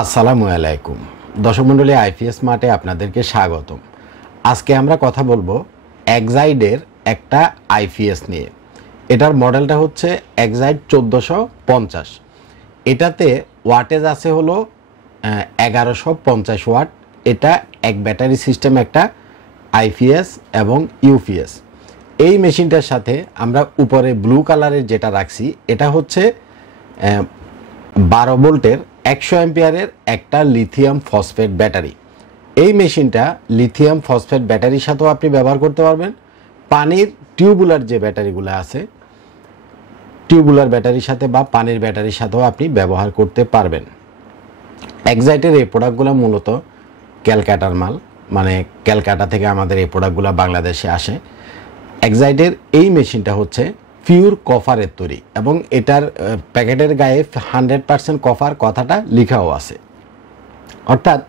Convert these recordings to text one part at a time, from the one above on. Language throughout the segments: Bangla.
আসসালামু আলাইকুম দর্শক মণ্ডলী, আইপিএস মার্টে আপনাদেরকে স্বাগতম। আজকে আমরা কথা বলবো এক্সাইডের একটা আইপিএস নিয়ে। এটার মডেলটা হচ্ছে এক্সাইড 1450। এটাতে ওয়াটেজ আছে হলো 1150 ওয়াট। এটা এক ব্যাটারি সিস্টেম একটা আইপিএস এবং ইউপিএস। এই মেশিনটার সাথে আমরা উপরে ব্লু কালারের যেটা রাখছি এটা হচ্ছে 12 ভোল্টের 100 অ্যাম্পিয়ারের একটা লিথিয়াম ফসফেট ব্যাটারি। এই মেশিনটা লিথিয়াম ফসফেট ব্যাটারির সাথেও আপনি ব্যবহার করতে পারবেন। পানির টিউবুলার যে ব্যাটারিগুলো আছে, টিউবুলার ব্যাটারির সাথে বা পানির ব্যাটারির সাথেও আপনি ব্যবহার করতে পারবেন। এক্সাইটের এই প্রোডাক্টগুলো মূলত ক্যালকাটার মাল, মানে ক্যালকাটা থেকে আমাদের এই প্রোডাক্টগুলো বাংলাদেশে আসে। এক্সাইটের এই মেশিনটা হচ্ছে পিওর কপারের তৈরি এবং এটার প্যাকেটের গায়ে 100% কপার কথাটা লেখাও আছে। অর্থাৎ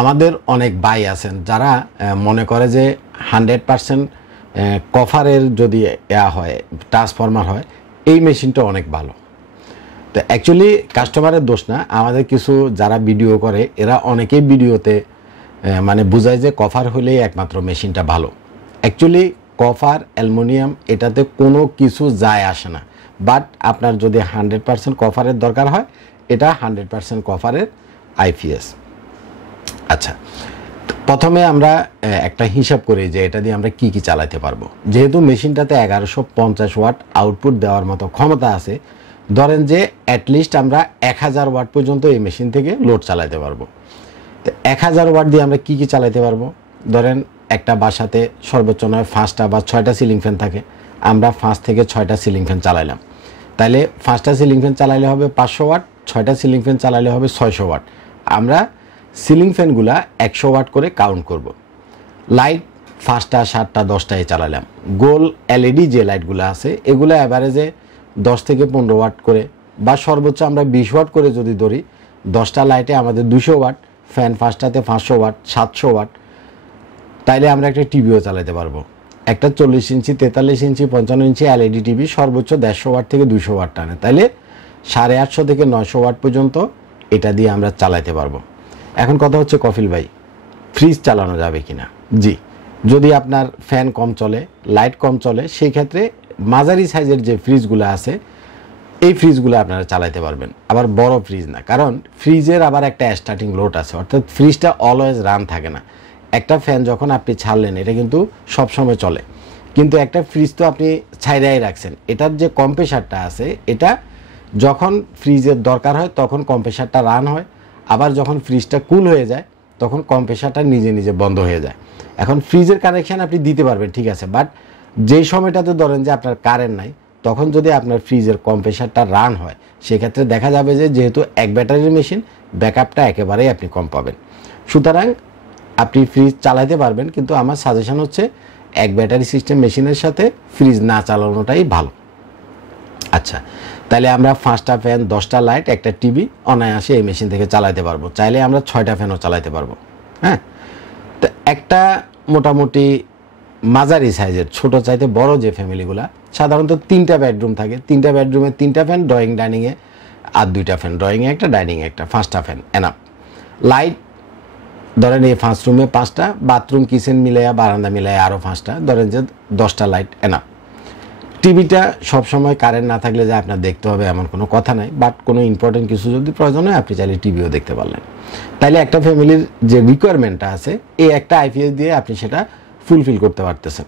আমাদের অনেক ভাই আছেন যারা মনে করে যে 100% কপারের যদি হয় ট্রান্সফরমার হয়, এই মেশিনটা অনেক ভালো। তো অ্যাকচুয়ালি কাস্টমারের দোষ না, আমাদের কিছু যারা ভিডিও করে এরা অনেকেই ভিডিওতে মানে বোঝায় যে কপার হলেই একমাত্র মেশিনটা ভালো। অ্যাকচুয়ালি কপার, অ্যালুমিনিয়াম এটাতে কোনো কিছু যায় আসে না। বাট আপনার যদি 100% কপারের দরকার হয়, এটা 100% কপারের আইপিএস। আচ্ছা, প্রথমে আমরা একটা হিসাব করি যে এটা দিয়ে আমরা কি কি চালাতে পারবো। যেহেতু মেশিনটাতে 1150 ওয়াট আউটপুট দেওয়ার মতো ক্ষমতা আছে, ধরেন যে অ্যাটলিস্ট আমরা 1000 ওয়াট পর্যন্ত এই মেশিন থেকে লোড চালাতে পারবো। তো 1000 ওয়াট দিয়ে আমরা কি কি চালাতে পারবো? ধরেন একটা বাসাতে সর্বোচ্চ নয় 5টা বা 6টা সিলিং ফ্যান থাকে, আমরা 5 থেকে 6টা সিলিং ফ্যান চালাইলাম। তাইলে 5টা সিলিং ফ্যান চালাইলে হবে 500 ওয়াট, 6টা সিলিং ফ্যান চালাইলে হবে 600 ওয়াট। আমরা সিলিং ফ্যানগুলা 100 ওয়াট করে কাউন্ট করব। লাইট 5টা 7টা 10টায় চালালাম। গোল এলইডি যে লাইটগুলো আছে এগুলো অ্যাভারেজে 10 থেকে 15 ওয়াট করে বা সর্বোচ্চ আমরা 20 ওয়াট করে যদি ধরি, 10টা লাইটে আমাদের 200 ওয়াট, ফ্যান 5টাতে 500 ওয়াট, 700 ওয়াট। তাইলে আমরা একটা টিভিও চালাতে পারবো। একটা 40 ইঞ্চি, 43 ইঞ্চি, 55 ইঞ্চি এলইডি টিভি সর্বোচ্চ 150 ওয়াট থেকে 200 ওয়াট টানে। তাইলে 850 থেকে 900 ওয়াট পর্যন্ত এটা দিয়ে আমরা চালাতে পারবো। এখন কথা হচ্ছে কফিল ভাই, ফ্রিজ চালানো যাবে কিনা? জি, যদি আপনার ফ্যান কম চলে, লাইট কম চলে, সেই ক্ষেত্রে মাঝারি সাইজের যে ফ্রিজগুলো আছে এই ফ্রিজগুলো আপনারা চালাতে পারবেন। আবার বড় ফ্রিজ না, কারণ ফ্রিজের আবার একটা স্টার্টিং লোড আছে, অর্থাৎ ফ্রিজটা অলওয়েজ রান থাকে না। একটা ফ্যান যখন আপনি ছাড়লেন এটা কিন্তু সব সময় চলে, কিন্তু একটা ফ্রিজ তো আপনি ছাইড়াই রাখছেন। এটার যে কম্প্রেসারটা আছে এটা যখন ফ্রিজের দরকার হয় তখন কম্প্রেসারটা রান হয়, আবার যখন ফ্রিজটা কুল হয়ে যায় তখন কম্প্রেসারটা নিজে নিজে বন্ধ হয়ে যায়। এখন ফ্রিজের কানেকশান আপনি দিতে পারবেন, ঠিক আছে, বাট যেই সময়টাতে ধরেন যে আপনার কারেন্ট নাই, তখন যদি আপনার ফ্রিজের কম্প্রেসারটা রান হয়, সেক্ষেত্রে দেখা যাবে যে যেহেতু এক ব্যাটারির মেশিন, ব্যাকআপটা একেবারেই আপনি কম পাবেন। সুতরাং আপনি ফ্রিজ চালাতে পারবেন, কিন্তু আমার সাজেশন হচ্ছে এক ব্যাটারি সিস্টেম মেশিনের সাথে ফ্রিজ না চালানোটাই ভালো। আচ্ছা, তাহলে আমরা 5টা ফ্যান, 10টা লাইট, একটা টিভি অনায়াসে এই মেশিন থেকে চালাতে পারবো। চাইলে আমরা 6টা ফ্যানও চালাতে পারবো। হ্যাঁ, তো একটা মোটামুটি মাঝারি সাইজের, ছোট চাইতে বড় যে ফ্যামিলিগুলা, সাধারণত 3টা বেডরুম থাকে, 3টা বেডরুমে 3টা ফ্যান, ড্রয়িং ডাইনিংয়ে আর 2টা ফ্যান, ড্রয়িংয়ে একটা, ডাইনিংয়ে একটা, 5টা ফ্যান এনাফ। লাইট ধরেন এই 5 রুমে 5টা, বাথরুম কিচেন মিলাইয়া বারান্দা মিলাইয়া আরও 5টা, ধরেন যে 10টা লাইট এনাফ। টিভিটা সবসময় কারেন্ট না থাকলে যে আপনার দেখতে হবে এমন কোনো কথা নাই, বাট কোনো ইম্পর্টেন্ট কিছু যদি প্রয়োজন হয় আপনি চাইলে টিভিও দেখতে পারলেন। তাইলে একটা ফ্যামিলির যে রিকোয়ারমেন্টটা আছে এই একটা আইপিএস দিয়ে আপনি সেটা ফুলফিল করতে পারতেছেন।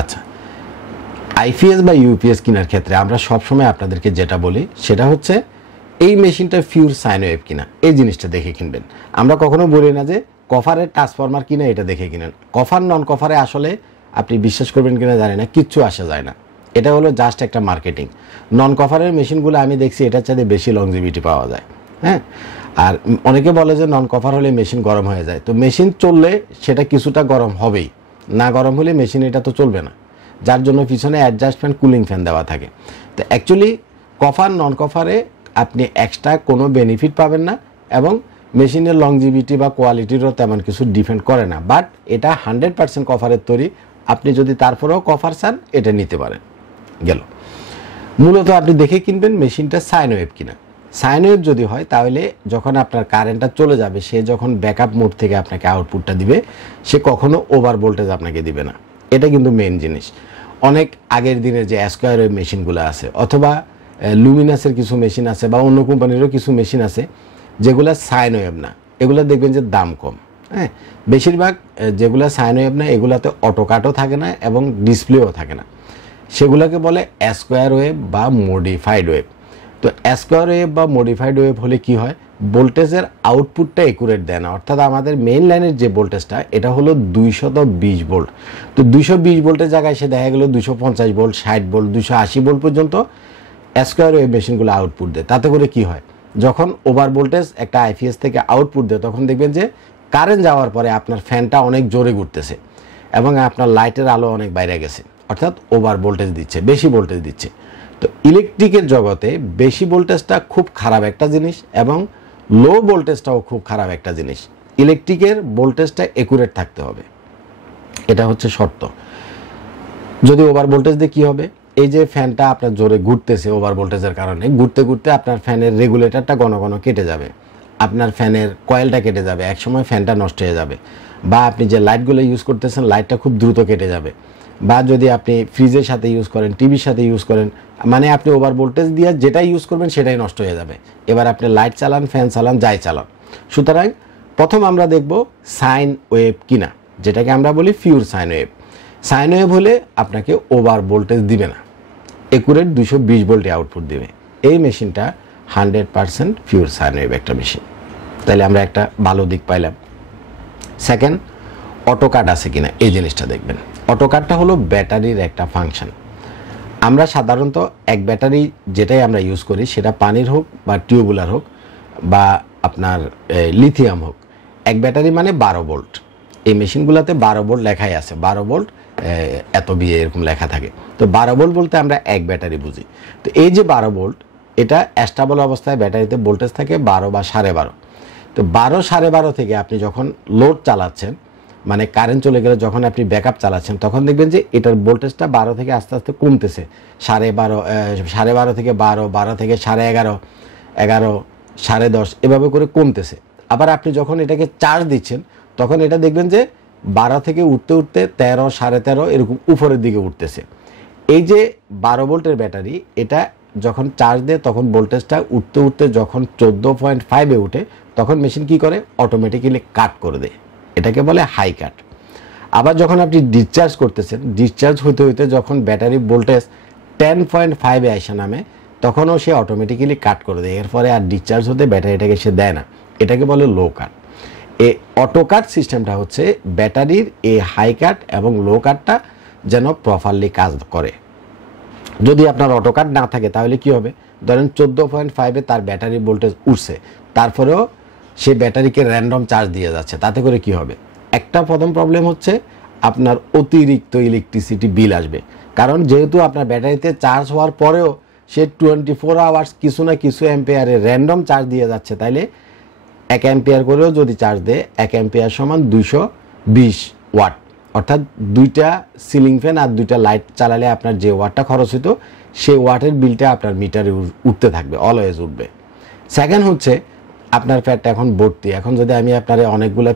আচ্ছা, আইপিএস বা ইউপিএস কেনার ক্ষেত্রে আমরা সবসময় আপনাদেরকে যেটা বলি সেটা হচ্ছে এই মেশিনটা পিওর সাইন ওয়েভ কিনা, এই জিনিসটা দেখে কিনবেন। আমরা কখনো বলি না যে কপারের ট্রান্সফরমার কিনা, এটা দেখে কিনেন। কপার নন কপারে আসলে আপনি বিশ্বাস করবেন কিনা জানি না, কিচ্ছু আসা যায় না। এটা হলো জাস্ট একটা মার্কেটিং। নন কপারের মেশিনগুলো আমি দেখছি এটার চাইতে বেশি লংজিভিটি পাওয়া যায়। হ্যাঁ, আর অনেকে বলে যে নন কপার হলে মেশিন গরম হয়ে যায়। তো মেশিন চললে সেটা কিছুটা গরম হবেই, না গরম হলে মেশিন এটা তো চলবে না, যার জন্য পিছনে অ্যাডজাস্ট ফ্যান, কুলিং ফ্যান দেওয়া থাকে। তো অ্যাকচুয়ালি কপার নন কপারে আপনি এক্সট্রা কোনো বেনিফিট পাবেন না এবং মেশিনের লংজিভিটি বা কোয়ালিটিরও তেমন কিছু ডিপেন্ড করে না। বাট এটা 100% কপারের তৈরি, আপনি যদি তারপরেও কপার চান এটা নিতে পারেন। গেল, মূলত আপনি দেখে কিনবেন মেশিনটা সাইন ওয়েভ কিনা। সাইন ওয়েভ যদি হয় তাহলে যখন আপনার কারেন্টটা চলে যাবে, সে যখন ব্যাকআপ মোড থেকে আপনাকে আউটপুটটা দিবে, সে কখনো ওভার ভোল্টেজ আপনাকে দিবে না। এটা কিন্তু মেন জিনিস। অনেক আগের দিনের যে স্কোয়ার ওয়েভ মেশিনগুলো আছে, অথবা লুমিনাসের কিছু মেশিন আছে, বা অন্য কোম্পানিরও কিছু মেশিন আছে যেগুলো সাইন ওয়েভ না, এগুলো দেখবেন যে দাম কম। হ্যাঁ, বেশিরভাগ যেগুলো সাইন ওয়েভ না, এগুলাতে অটোকাটও থাকে না এবং ডিসপ্লেও থাকে না। সেগুলোকে বলে স্কোয়ার ওয়েভ বা মডিফাইড ওয়েভ। তো স্কোয়ার ওয়েভ বা মডিফাইড ওয়েভ হলে কি হয়, ভোল্টেজের আউটপুটটা একুরেট দেয় না। অর্থাৎ আমাদের মেইন লাইনের যে ভোল্টেজটা, এটা হলো 220 ভোল্ট। তো 220 ভোল্টের জায়গায় সে দেখা গেলো 250 ভোল্ট, 60 ভোল্ট, 280 ভোল্ট পর্যন্ত স্কোয়ার ওয়েভ মেশিনগুলো আউটপুট দেয়। তাতে করে কি হয়, যখন ওভার ভোল্টেজ একটা আইপিএস থেকে আউটপুট দেয়, তখন দেখবেন যে কারেন্ট যাওয়ার পরে আপনার ফ্যানটা অনেক জোরে ঘুরতেছে এবং আপনার লাইটের আলো অনেক বাইরে গেছে, অর্থাৎ ওভার ভোল্টেজ দিচ্ছে, বেশি ভোল্টেজ দিচ্ছে। তো ইলেকট্রিকের জগতে বেশি ভোল্টেজটা খুব খারাপ একটা জিনিস এবং লো ভোল্টেজটাও খুব খারাপ একটা জিনিস। ইলেকট্রিকের ভোল্টেজটা একুরেট থাকতে হবে, এটা হচ্ছে শর্ত। যদি ওভার ভোল্টেজ দিয়ে কী হবে, এই যে ফ্যানটা আপনার জোরে ঘুরতেছে ওভার ভোল্টেজের কারণে, ঘুরতে ঘুরতে আপনার ফ্যানের রেগুলেটরটা ঘন ঘন কেটে যাবে, আপনার ফ্যানের কয়েলটা কেটে যাবে, একসময় ফ্যানটা নষ্ট হয়ে যাবে। বা আপনি যে লাইটগুলো ইউজ করতেছেন, লাইটটা খুব দ্রুত কেটে যাবে। বা যদি আপনি ফ্রিজের সাথে ইউজ করেন, টিভির সাথে ইউজ করেন, মানে আপনি ওভার ভোল্টেজ দিয়ে যেটাই ইউজ করবেন সেটাই নষ্ট হয়ে যাবে। এবার আপনি লাইট চালান, ফ্যান চালান, যাই চালান। সুতরাং প্রথম আমরা দেখব সাইন ওয়েভ কিনা, যেটাকে আমরা বলি pure sine wave. Sine wave হলে আপনাকে ওভার ভোল্টেজ দিবে না, একুরেট 220 ভোল্টে আউটপুট দেবে। এই মেশিনটা 100% পিওর সাইন ওয়েভ একটা মেশিন। তাহলে আমরা একটা ভালো দিক পাইলাম। সেকেন্ড, অটোকাট আছে কিনা এই জিনিসটা দেখবেন। অটোকাটটা হলো ব্যাটারির একটা ফাংশন। আমরা সাধারণত এক ব্যাটারি যেটাই আমরা ইউজ করি, সেটা পানির হোক বা টিউবুলার হোক বা আপনার লিথিয়াম হোক, এক ব্যাটারি মানে 12 ভোল্ট। এই মেশিনগুলোতে 12 ভোল্ট লেখাই আছে, 12 ভোল্ট এত বিয়ে এরকম লেখা থাকে। তো 12 ভোল্ট বলতে আমরা এক ব্যাটারি বুঝি। তো এই যে 12 ভোল্ট, এটা স্টেবল অবস্থায় ব্যাটারিতে ভোল্টেজ থাকে 12 বা 12.5। তো 12, 12.5 থেকে আপনি যখন লোড চালাচ্ছেন, মানে কারেন্ট চলে গেলে যখন আপনি ব্যাকআপ চালাচ্ছেন, তখন দেখবেন যে এটার ভোল্টেজটা 12 থেকে আস্তে আস্তে কমতেছে। 12.5, 12.5 থেকে 12, 12 থেকে 11.5, 11, 10.5 এভাবে করে কমতেছে। আবার আপনি যখন এটাকে চার্জ দিচ্ছেন, তখন এটা দেখবেন যে 12 থেকে উঠতে উঠতে 13, 13.5 এরকম উপরের দিকে উঠতেছে। এই যে 12 ভোল্টের ব্যাটারি, এটা যখন চার্জ দেয় তখন ভোল্টেজটা উঠতে উঠতে যখন 14.5-এ উঠে, তখন মেশিন কি করে, অটোমেটিক্যালি কাট করে দেয়। এটাকে বলে হাই কাট। আবার যখন আপনি ডিসচার্জ করতেছেন, ডিসচার্জ হইতে হইতে যখন ব্যাটারি ভোল্টেজ 10.5-এ আসে নামে, তখনও সে অটোমেটিক্যালি কাট করে দেয়। এরপরে আর ডিসচার্জ হতে ব্যাটারিটাকে সে দেয় না। এটাকে বলে লো কাট। এই অটো কাট সিস্টেমটা হচ্ছে ব্যাটারির এই হাই কাট এবং লো কাটটা যেন প্রপারলি কাজ করে। যদি আপনার অটো কাট না থাকে তাহলে কি হবে, ধরেন 14.5-এ তার ব্যাটারি ভোল্টেজ উঠছে, তারপরেও সে ব্যাটারিকে র্যান্ডম চার্জ দিয়ে যাচ্ছে। তাতে করে কি হবে, একটা প্রথম প্রবলেম হচ্ছে আপনার অতিরিক্ত ইলেকট্রিসিটি বিল আসবে। কারণ যেহেতু আপনার ব্যাটারিতে চার্জ হওয়ার পরেও সে 24 আওয়ার্স কিছু না কিছু অ্যাম্পিয়ারে র্যান্ডম চার্জ দিয়ে যাচ্ছে, তাইলে 1 অ্যাম্পিয়ার করেও যদি চার্জ দেয়, 1 অ্যাম্পিয়ার সমান 220 ওয়াট। অর্থাৎ 2টা সিলিং ফ্যান আর 2টা লাইট চালালে আপনার যে ওয়াটটা খরচ হতো, সেই ওয়াটের বিলটা আপনার মিটারে উঠতে থাকবে, অলওয়েজ উঠবে। সেকেন্ড হচ্ছে আপনার ফ্যাটটা এখন ভর্তি। এখন যদি আমি আপনার অনেকগুলো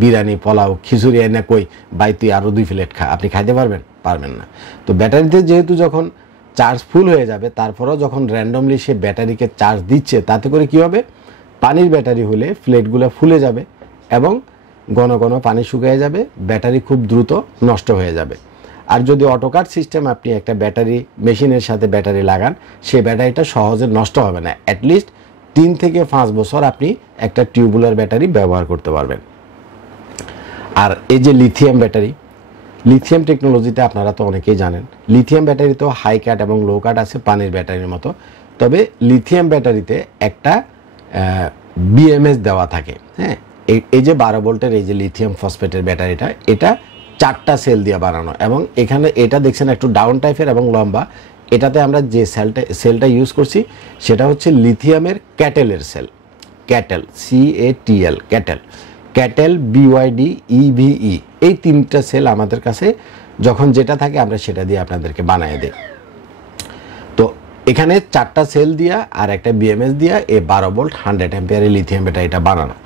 বিরিয়ানি, পোলাও, খিচুড়ি এনে কই, ভাই তুই আরও 2 প্লেট খা, আপনি খাইতে পারবেন? পারবেন না। তো ব্যাটারিতে যেহেতু যখন চার্জ ফুল হয়ে যাবে, তারপরেও যখন র্যান্ডমলি সে ব্যাটারিকে চার্জ দিচ্ছে, তাতে করে কি হবে, পানির ব্যাটারি হলে প্লেটগুলো ফুলে যাবে এবং ঘন ঘন পানি শুকিয়ে যাবে, ব্যাটারি খুব দ্রুত নষ্ট হয়ে যাবে। আর যদি অটোকাট সিস্টেম আপনি একটা ব্যাটারি মেশিনের সাথে ব্যাটারি লাগান, সেই ব্যাটারিটা সহজে নষ্ট হবে না। অ্যাটলিস্ট 3 থেকে 5 বছর আপনি একটা টিউবুলার ব্যাটারি ব্যবহার করতে পারবেন। আর এই যে লিথিয়াম ব্যাটারি, লিথিয়াম টেকনোলজিতে আপনারা তো অনেকেই জানেন, লিথিয়াম ব্যাটারি তো হাই কাট এবং লো কাট আছে পানির ব্যাটারির মতো। তবে লিথিয়াম ব্যাটারিতে একটা বিএমএস দেওয়া থাকে। হ্যাঁ, এই যে 12 ভোল্টের এই যে লিথিয়াম ফসফেটের ব্যাটারিটা, এটা 4টা সেল দিয়ে বানানো এবং এখানে এটা দেখছেন একটু ডাউন টাইপের এবং লম্বা। এটাতে আমরা যে সেলটা ইউজ করছি সেটা হচ্ছে লিথিয়ামের ক্যাটেলের sell, cattle, CATL, cattle BYD EVE। এই 3টা সেল আমাদের কাছে যখন যেটা থাকে আমরা সেটা দিয়ে আপনাদেরকে বানিয়ে দিই। তো এখানে 4টা সেল দিয়া আর একটা বিএমএস দিয়া এই 12 ভোল্ট 100 অ্যাম্পিয়ারের লিথিয়াম ব্যাটারিটা বানানো।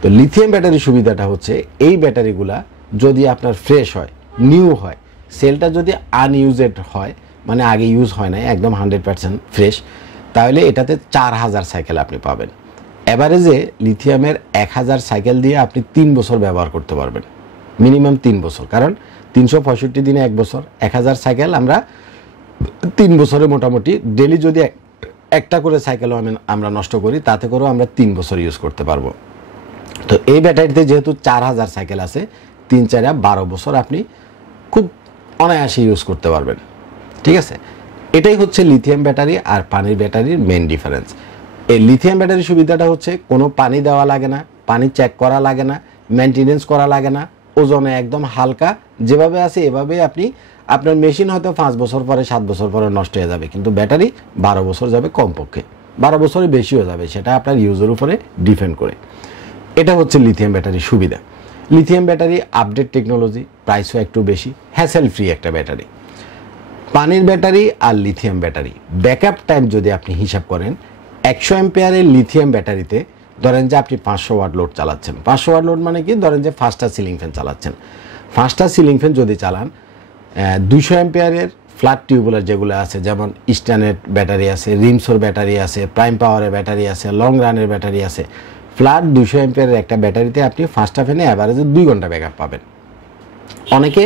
তো লিথিয়াম ব্যাটারির সুবিধাটা হচ্ছে এই ব্যাটারিগুলা যদি আপনার ফ্রেশ হয়, নিউ হয়, সেলটা যদি আনইউজেড হয়, মানে আগে ইউজ হয় না, একদম 100% ফ্রেশ, তাহলে এটাতে 4000 সাইকেল আপনি পাবেন। অ্যাভারেজে লিথিয়ামের 1000 সাইকেল দিয়ে আপনি 3 বছর ব্যবহার করতে পারবেন, মিনিমাম 3 বছর, কারণ 365 দিনে 1 বছর, 1000 সাইকেল আমরা 3 বছরে মোটামুটি ডেলি যদি একটা করে সাইকেলও আমরা নষ্ট করি, তাতে করেও আমরা 3 বছর ইউজ করতে পারবো। তো এই ব্যাটারিতে যেহেতু 4000 সাইকেল আছে, 3-4 12 বছর আপনি খুব অনায়াসে ইউজ করতে পারবেন। ঠিক আছে, এটাই হচ্ছে লিথিয়াম ব্যাটারি আর পানির ব্যাটারির মেন ডিফারেন্স। এই লিথিয়াম ব্যাটারির সুবিধাটা হচ্ছে কোনো পানি দেওয়া লাগে না, পানি চেক করা লাগে না, মেনটেনেন্স করা লাগে না, ওজনে একদম হালকা, যেভাবে আছে এভাবেই আপনি, আপনার মেশিন হয়তো 5 বছর পরে 7 বছর পরে নষ্ট হয়ে যাবে, কিন্তু ব্যাটারি 12 বছর যাবে কমপক্ষে, 12 বছরের বেশিও যাবে, সেটা আপনার ইউজের উপরে ডিপেন্ড করে। এটা হচ্ছে লিথিয়াম ব্যাটারির সুবিধা। লিথিয়াম ব্যাটারি আপডেট টেকনোলজি, প্রাইসও একটু বেশি, হ্যাসেল ফ্রি একটা ব্যাটারি। পানির ব্যাটারি আর লিথিয়াম ব্যাটারি ব্যাকআপ টাইম যদি আপনি হিসাব করেন, 100 অ্যাম্পিয়ারের লিথিয়াম ব্যাটারিতে ধরেন যে আপনি 500 ওয়াট লোড চালাচ্ছেন, 500 ওয়াট লোড মানে কি, ধরেন যে 5টা সিলিং ফ্যান চালাচ্ছেন, 5টা সিলিং ফ্যান যদি চালান, 200 অ্যাম্পিয়ারের ফ্ল্যাট টিউবুলার যেগুলো আছে, যেমন ইস্টার্নের ব্যাটারি আছে, রিমসোর ব্যাটারি আছে, প্রাইম পাওয়ারের ব্যাটারি আছে, লং রানের ব্যাটারি আছে, ফ্ল্যাট 200 অ্যাম্পিয়ারের একটা ব্যাটারিতে আপনি 5টা ফ্যানে অ্যাভারেজে 2 ঘন্টা ব্যাকআপ পাবেন। অনেকে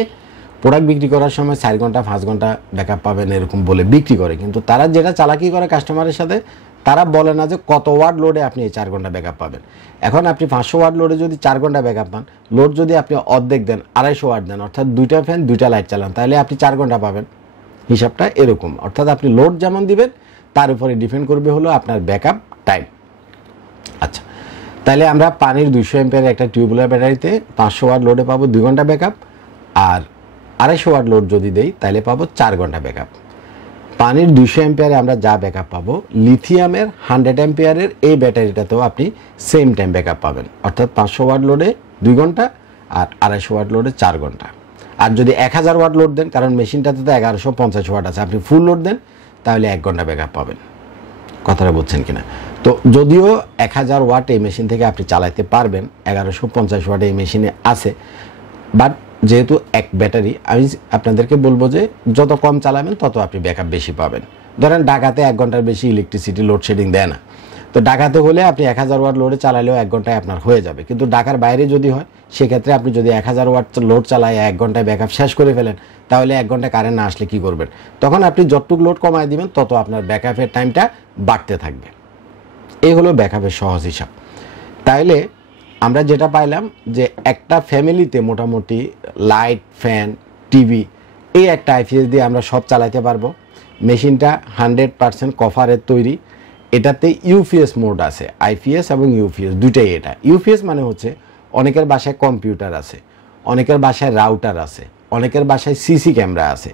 প্রোডাক্ট বিক্রি করার সময় 4 ঘন্টা 5 ঘন্টা ব্যাকআপ পাবেন এরকম বলে বিক্রি করে, কিন্তু তারা যেটা চালাকি করে কাস্টমারের সাথে, তারা বলে না যে কত ওয়াট লোডে আপনি এই 4 ঘন্টা ব্যাকআপ পাবেন। এখন আপনি 500 ওয়াট লোডে যদি 4 ঘন্টা ব্যাকআপ পান, লোড যদি আপনি অর্ধেক দেন, 250 ওয়াট দেন, অর্থাৎ 2টা ফ্যান 2টা লাইট চালান, তাহলে আপনি 4 ঘন্টা পাবেন। হিসাবটা এরকম, অর্থাৎ আপনি লোড যেমন দিবেন তার উপরে ডিপেন্ড করবে হলো আপনার ব্যাকআপ টাইম। আচ্ছা, তাহলে আমরা পানির 200 অ্যাম্পিয়ারের একটা টিউবুলার ব্যাটারিতে 500 ওয়াট লোডে পাবো 2 ঘন্টা ব্যাকআপ, আর 250 ওয়াট লোড যদি দেই তাহলে পাবো 4 ঘন্টা ব্যাকআপ। পানির 200 অ্যাম্পিয়ারে আমরা যা ব্যাকআপ পাবো, লিথিয়ামের 100 অ্যাম্পিয়ারের এই ব্যাটারিটাতেও আপনি সেম টাইম ব্যাকআপ পাবেন, অর্থাৎ 500 ওয়াট লোডে 2 ঘন্টা আর 250 ওয়াট লোডে 4 ঘন্টা। আর যদি 1000 ওয়াট লোড দেন, কারণ মেশিনটাতে তো 1150 ওয়াট আছে, আপনি ফুল লোড দেন তাহলে 1 ঘন্টা ব্যাকআপ পাবেন। কথাটা বুঝছেন কিনা? তো যদিও 1000 ওয়াট এই মেশিন থেকে আপনি চালাতে পারবেন, 1150 ওয়াট এই মেশিনে আছে, বাট যেহেতু এক ব্যাটারি, আমি আপনাদেরকে বলবো যে যত কম চালাবেন তত আপনি ব্যাকআপ বেশি পাবেন। ধরেন ঢাকাতে 1 ঘন্টার বেশি ইলেকট্রিসিটি লোডশেডিং দেয় না, তো ঢাকাতে হলে আপনি 1000 ওয়াট লোডে চালালেও 1 ঘন্টায় আপনার হয়ে যাবে, কিন্তু ঢাকার বাইরে যদি হয়, সেক্ষেত্রে আপনি যদি 1000 ওয়াট লোড চালায় 1 ঘন্টায় ব্যাকআপ শেষ করে ফেলেন, তাহলে 1 ঘন্টায় কারেন্ট না আসলে কী করবেন? তখন আপনি যতটুকু লোড কমায় দিবেন তত আপনার ব্যাকআপের টাইমটা বাড়তে থাকবে। এই হলো ব্যাকআপের সহজ হিসাব। তাইলে আমরা যেটা পাইলাম যে একটা ফ্যামিলিতে মোটামুটি লাইট, ফ্যান, টিভি, এই একটা আইপিএস দিয়ে আমরা সব চালাতে পারবো। মেশিনটা 100% কভারের তৈরি। এটাতে ইউপিএস মোড আছে, আইপিএস এবং ইউপিএস দুইটাই। এটা ইউপিএস মানে হচ্ছে অনেকের বাসায় কম্পিউটার আছে, অনেকের বাসায় রাউটার আছে, অনেকের বাসায় সিসি ক্যামেরা আছে।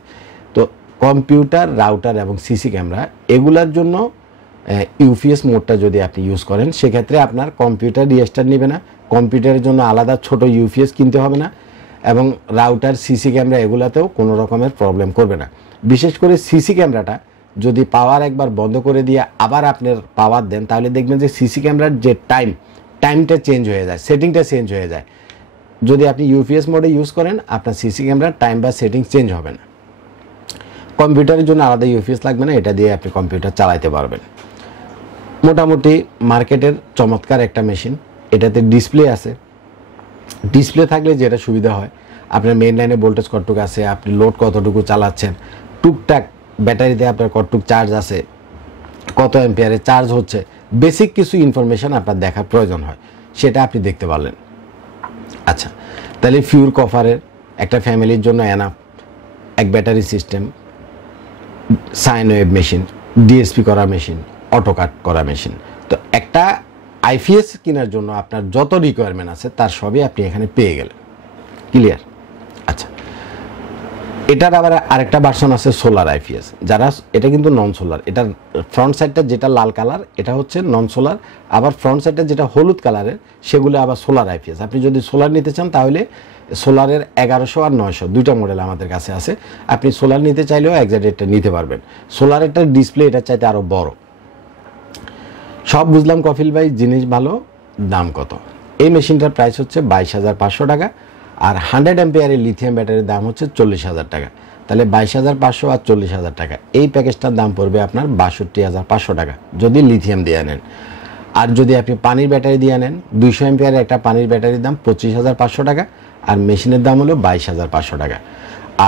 তো কম্পিউটার, রাউটার এবং সিসি ক্যামেরা এগুলার জন্য ইউপিএস মোডটা যদি আপনি ইউজ করেন, সেক্ষেত্রে আপনার কম্পিউটার রিস্টার্ট নেবে না, কম্পিউটারের জন্য আলাদা ছোট ইউপিএস কিনতে হবে না, এবং রাউটার, সিসি ক্যামেরা এগুলাতেও কোনো রকমের প্রবলেম করবে না। বিশেষ করে সিসি ক্যামেরাটা যদি পাওয়ার একবার বন্ধ করে দিয়ে আবার আপনার পাওয়ার দেন, তাহলে দেখবেন যে সিসি ক্যামেরার যে টাইমটা চেঞ্জ হয়ে যায়, সেটিংটা চেঞ্জ হয়ে যায়। যদি আপনি ইউপিএস মোডে ইউজ করেন, আপনার সিসি ক্যামেরার টাইম বা সেটিং চেঞ্জ হবে না। কম্পিউটারের জন্য আলাদা ইউপিএস লাগবে না, এটা দিয়ে আপনি কম্পিউটার চালাতে পারবেন। মোটামুটি মার্কেটের চমৎকার একটা মেশিন। এটাতে ডিসপ্লে আছে। ডিসপ্লে থাকলে যেটা সুবিধা হয়, আপনার মেইন লাইনে ভোল্টেজ কতটুকু আছে, আপনি লোড কতটুকু চালাচ্ছেন, টুকটাক ব্যাটারিতে আপনার কতটুকু চার্জ আছে, কত অ্যাম্পিয়ারে চার্জ হচ্ছে, বেসিক কিছু ইনফরমেশন আপনার দেখার প্রয়োজন হয়, সেটা আপনি দেখতে পারলেন। আচ্ছা, তাহলে ফিউর কভারের একটা ফ্যামিলির জন্য এনাফ। এক battery system, sine wave machine, DSP করা মেশিন, অটো কাট করা মেশিন। তো একটা আইপিএস কেনার জন্য আপনার যত রিকোয়ারমেন্ট আছে তার সবই আপনি এখানে পেয়ে গেলেন। ক্লিয়ার? আচ্ছা, এটার আবার আরেকটা ভার্সন আছে সোলার আইপিএস, যারা এটা কিন্তু নন সোলার। এটার ফ্রন্ট সাইডটা যেটা লাল কালার এটা হচ্ছে নন সোলার, আবার ফ্রন্ট সাইডটা যেটা হলুদ কালারের সেগুলো আবার সোলার আইপিএস। আপনি যদি সোলার নিতে চান তাহলে সোলারের 1100 আর 900 দুইটা মডেল আমাদের কাছে আছে। আপনি সোলার নিতে চাইলেও এক্সাক্ট নিতে পারবেন। সোলারেরটার ডিসপ্লে এটার চাইতে আরও বড়। সব বুঝলাম কফিল ভাই, জিনিস ভালো, দাম কত? এই মেশিনটার প্রাইস হচ্ছে 22,500 টাকা, আর 100 অ্যাম্পিয়ারের লিথিয়াম ব্যাটারির দাম হচ্ছে 40,000 টাকা। তাহলে 22,500 আর 40,000 টাকা, এই প্যাকেজটার দাম পড়বে আপনার 62,500 টাকা যদি লিথিয়াম দিয়ে নেন। আর যদি আপনি পানির ব্যাটারি দিয়ে নেন, 200 অ্যাম্পিয়ারের একটা পানির ব্যাটারির দাম 25,500 টাকা, আর মেশিনের দাম হলো 22,500 টাকা।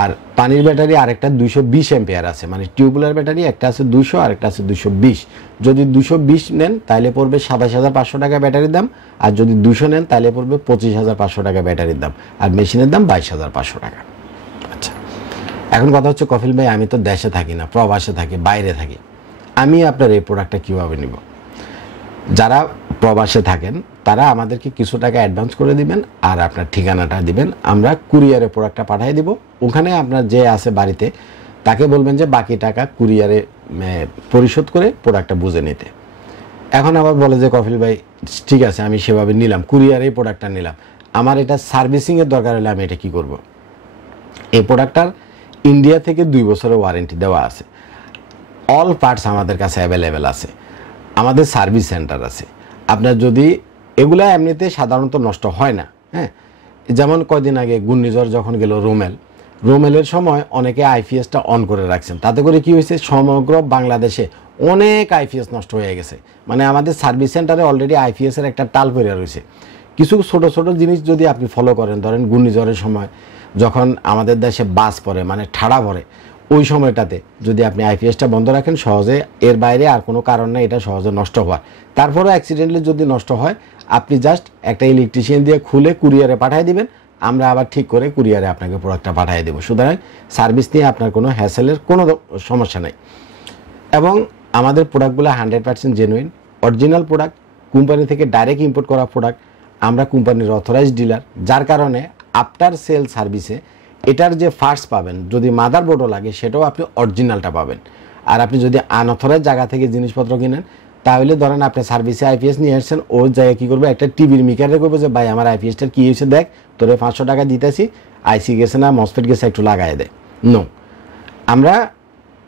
আর পানির ব্যাটারি আরেকটা 220 অ্যাম্পিয়ার আছে, মানে টিউবুলার ব্যাটারি একটা আছে 200 আর একটা আছে 220। যদি 220 নেন তাহলে পড়বে 27,500 টাকা ব্যাটারির দাম, আর যদি 200 নেন তাহলে পড়বে 25,500 টাকা ব্যাটারির দাম, আর মেশিনের দাম 22,500 টাকা। আচ্ছা, এখন কথা হচ্ছে কফিল ভাই, আমি তো দেশে থাকি না, প্রবাসে থাকি, বাইরে থাকি, আমি আপনার এই প্রোডাক্টটা কীভাবে নিব? যারা প্রবাসে থাকেন তারা আমাদেরকে কিছু টাকা অ্যাডভান্স করে দিবেন, আর আপনার ঠিকানাটা দিবেন, আমরা কুরিয়ারে প্রোডাক্টটা পাঠিয়ে দিব। ওখানে আপনার যে আছে বাড়িতে তাকে বলবেন যে বাকি টাকা কুরিয়ারে পরিশোধ করে প্রোডাক্টটা বুঝে নিতে। এখন আবার বলে যে কফিল ভাই ঠিক আছে, আমি সেভাবে নিলাম, কুরিয়ারেই প্রোডাক্টটা নিলাম, আমার এটা সার্ভিসিংয়ের দরকার হলে আমি এটা কী করব? এই প্রোডাক্টটার ইন্ডিয়া থেকে 2 বছরের ওয়ারেন্টি দেওয়া আছে। অল পার্টস আমাদের কাছে অ্যাভেলেবেল আছে, আমাদের সার্ভিস সেন্টার আছে। আপনার যদি এগুলা এমনিতে সাধারণত নষ্ট হয় না, হ্যাঁ, যেমন কয়দিন আগে ঘূর্ণিঝড় যখন গেল রোমেলের সময় অনেকে আইপিএসটা অন করে রাখছেন, তাতে করে কি হয়েছে, সমগ্র বাংলাদেশে অনেক আইপিএস নষ্ট হয়ে গেছে। মানে আমাদের সার্ভিস সেন্টারে অলরেডি আইপিএসের একটা টাল পড়ে রয়েছে। কিছু ছোট ছোট জিনিস যদি আপনি ফলো করেন, ধরেন ঘূর্ণিঝড়ের সময় যখন আমাদের দেশে বাস পড়ে, মানে ঠাড়া পড়ে, ওই সময়টাতে যদি আপনি আইপিএসটা বন্ধ রাখেন, সহজে, এর বাইরে আর কোনো কারণ নেই এটা সহজে নষ্ট হওয়ার। তারপরেও অ্যাক্সিডেন্টলি যদি নষ্ট হয়, আপনি জাস্ট একটা ইলেকট্রিশিয়ান দিয়ে খুলে কুরিয়ারে পাঠিয়ে দিবেন, আমরা আবার ঠিক করে কুরিয়ারে আপনাকে প্রোডাক্টটা পাঠিয়ে দেবো। সুতরাং সার্ভিস নিয়ে আপনার কোনো হ্যাসেলের কোনো সমস্যা নেই। এবং আমাদের প্রোডাক্টগুলো 100% জেনুইন, অরিজিনাল প্রোডাক্ট, কোম্পানি থেকে ডাইরেক্ট ইম্পোর্ট করা প্রোডাক্ট। আমরা কোম্পানির অথরাইজড ডিলার, যার কারণে আফটার সেল সার্ভিসে এটার যে ফার্স্ট পাবেন, যদি মাদারবোর্ডও লাগে সেটাও আপনি অরিজিনালটা পাবেন। আর আপনি যদি আনঅথরাইজ জায়গা থেকে জিনিসপত্র কিনেন, তাহলে ধরেন আপনি সার্ভিসে আইপিএস নিয়ে আসছেন, ওই জায়গায় কী করবে, একটা টিভির মিকারে করবে যে ভাই আমার আইপিএসটার কী হয়েছে দেখ, তোরে 500 টাকা দিতেছি, আইসি গেছে না মসফেট গেছে, একটু লাগাই দেয়। নো, আমরা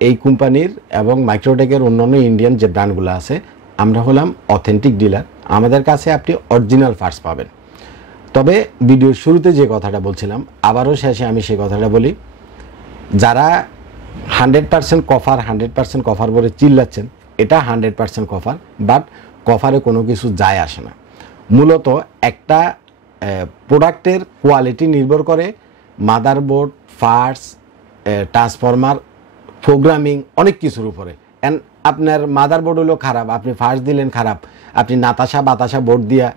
এই কোম্পানির এবং মাইক্রোটেকের অন্যান্য ইন্ডিয়ান যে ব্র্যান্ডগুলো আছে, আমরা হলাম অথেন্টিক ডিলার। আমাদের কাছে আপনি অরিজিনাল পার্টস পাবেন। তবে ভিডিওর শুরুতে যে কথাটা বলছিলাম, আবারও শেষে আমি সেই কথাটা বলি, যারা 100% কভার 100% কভার বলে চিল্লাচ্ছেন, এটা 100% কভার, বাট কভারে কোনো কিছু যায় আসে না। মূলত একটা প্রোডাক্টের কোয়ালিটি নির্ভর করে মাদারবোর্ড, পার্টস, ট্রান্সফরমার, প্রোগ্রামিং, অনেক কিছুর উপরে। অ্যান্ড আপনার মাদারবোর্ড হলো খারাপ, আপনি ফার্স্ট দিলেন খারাপ, আপনি নাতাশা বাতাসা বোর্ড দিয়া,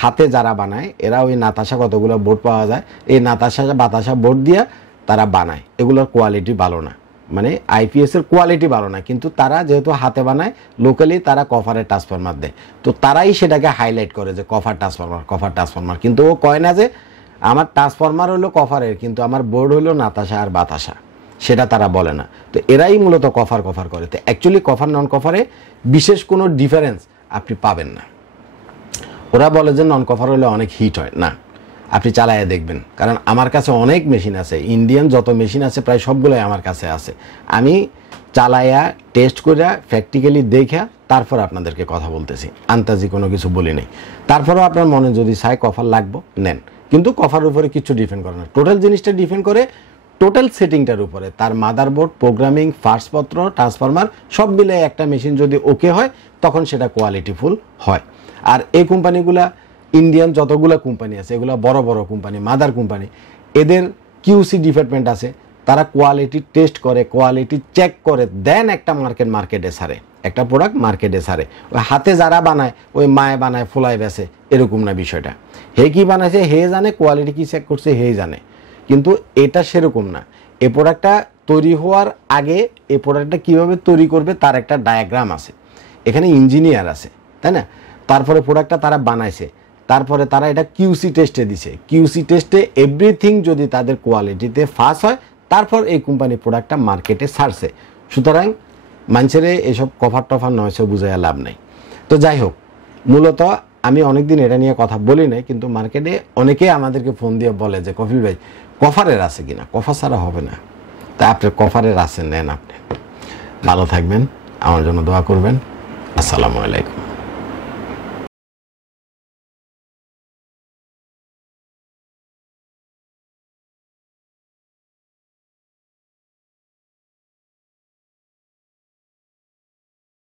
হাতে যারা বানায় এরা ওই নাতাশা, কতগুলো বোর্ড পাওয়া যায়, এই নাতাশা বাতাসা বোর্ড দিয়া তারা বানায়, এগুলোর কোয়ালিটি ভালো না, মানে আইপিএসের কোয়ালিটি ভালো না, কিন্তু তারা যেহেতু হাতে বানায়, লোকালি তারা কভারের ট্রান্সফরমার দেয়, তো তারাই সেটাকে হাইলাইট করে যে কভার ট্রান্সফরমার, কিন্তু ও কয় না যে আমার ট্রান্সফরমার হলো কভারের, কিন্তু আমার বোর্ড হলো নাতাশা আর বাতাসা, সেটা তারা বলে না। তো এরাই মূলত কভার করে। তো অ্যাকচুয়ালি কভার নন কভারে বিশেষ কোনো ডিফারেন্স আপনি পাবেন না। ওরা বলে যে নন কভার হলে অনেক হিট হয়, না, আপনি চালাইয়া দেখবেন, কারণ আমার কাছে অনেক মেশিন আছে, ইন্ডিয়ান যত মেশিন আছে প্রায় সবগুলোই আমার কাছে আছে। আমি চালাইয়া টেস্ট করে প্র্যাকটিক্যালি দেখা তারপর আপনাদেরকে কথা বলতেছি, আন্তাজি কোনো কিছু বলি নেই। তারপরেও আপনার মনে যদি চাই কভার লাগবো নেন, কিন্তু কভারের উপরে কিছু ডিপেন্ড করে না, টোটাল জিনিসটা ডিপেন্ড করে টোটাল সেটিংটার উপরে, তার মাদারবোর্ড, প্রোগ্রামিং, পার্টসপত্র, ট্রান্সফরমার সব মিলে একটা মেশিন যদি ওকে হয়, তখন সেটা কোয়ালিটিফুল হয়। আর এই কোম্পানিগুলা, ইন্ডিয়ান যতগুলো কোম্পানি আছে, এগুলো বড় বড় কোম্পানি, মাদার কোম্পানি, এদের কিউসি ডিপার্টমেন্ট আছে, তারা কোয়ালিটি টেস্ট করে, কোয়ালিটি চেক করে, দেন একটা মার্কেটে ছাড়ে, একটা প্রোডাক্ট মার্কেটে ছাড়ে। ওই হাতে যারা বানায়, ওই মায়ে বানায় ফোলায় বেছে, এরকম না বিষয়টা। হে কি বানাইছে হে জানে, কোয়ালিটি কি চেক করছে হে জানে, কিন্তু এটা সেরকম না। এই প্রোডাক্টটা তৈরি হওয়ার আগে এই প্রোডাক্টটা কীভাবে তৈরি করবে তার একটা ডায়াগ্রাম আছে, এখানে ইঞ্জিনিয়ার আছে, তাই না? তারপরে প্রোডাক্টটা তারা বানাইছে, তারপরে তারা এটা কিউসি টেস্টে দিছে, কিউসি টেস্টে এভরিথিং যদি তাদের কোয়ালিটিতে পাস হয়, তারপর এই কোম্পানি প্রোডাক্টটা মার্কেটে ছাড়ছে। সুতরাং মানুষের এইসব কভার টফার নয়সে বুঝাইয়া লাভ নাই। তো যাই হোক, মূলত আমি অনেকদিন এটা নিয়ে কথা বলি নাই, কিন্তু মার্কেটে অনেকেই আমাদেরকে ফোন দিয়ে বলে যে কফি ভাই কভারের আছে কিনা, কভার ছাড়া হবে না। তা আপনার কভারের আছে, নেন আপনি। ভালো থাকবেন, আমার জন্য দোয়া করবেন। আসসালামু আলাইকুম।